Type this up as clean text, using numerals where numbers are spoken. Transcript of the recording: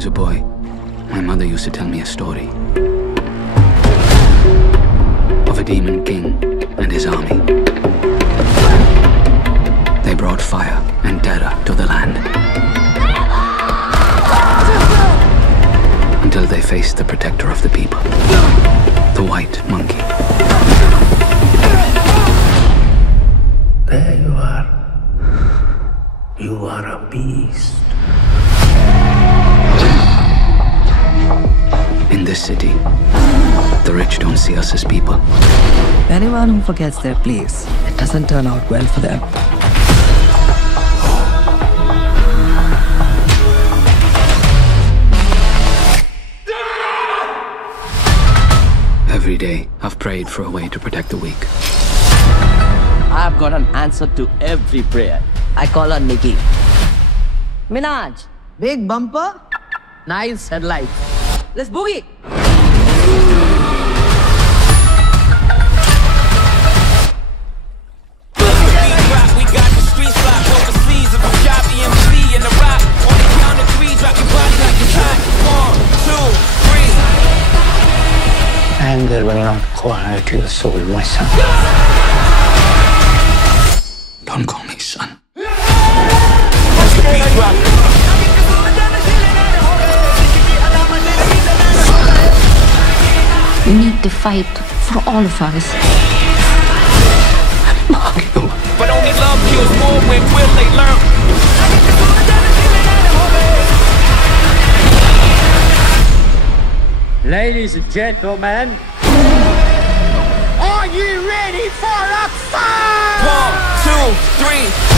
was a boy, my mother used to tell me a story of a demon king and his army. They brought fire and terror to the land until they faced the protector of the people, the white monkey. There you are. You are a beast. In this city, the rich don't see us as people. Anyone who forgets their place, it doesn't turn out well for them. Every day, I've prayed for a way to protect the weak. I've got an answer to every prayer. I call her Nikki. Minaj, big bumper, nice headlights. Let's boogie. We got the streets locked overseas of a Punjabi MC in the rock. On the count of three, drop your body like it's hot. 1, 2, 3. Anger will not quiet your soul, my son. Don't call me son. Watch the beat drop. We need to fight for all of us. But only love kills more. When will they learn? Ladies and gentlemen, are you ready for a fight? 1, 2, 3.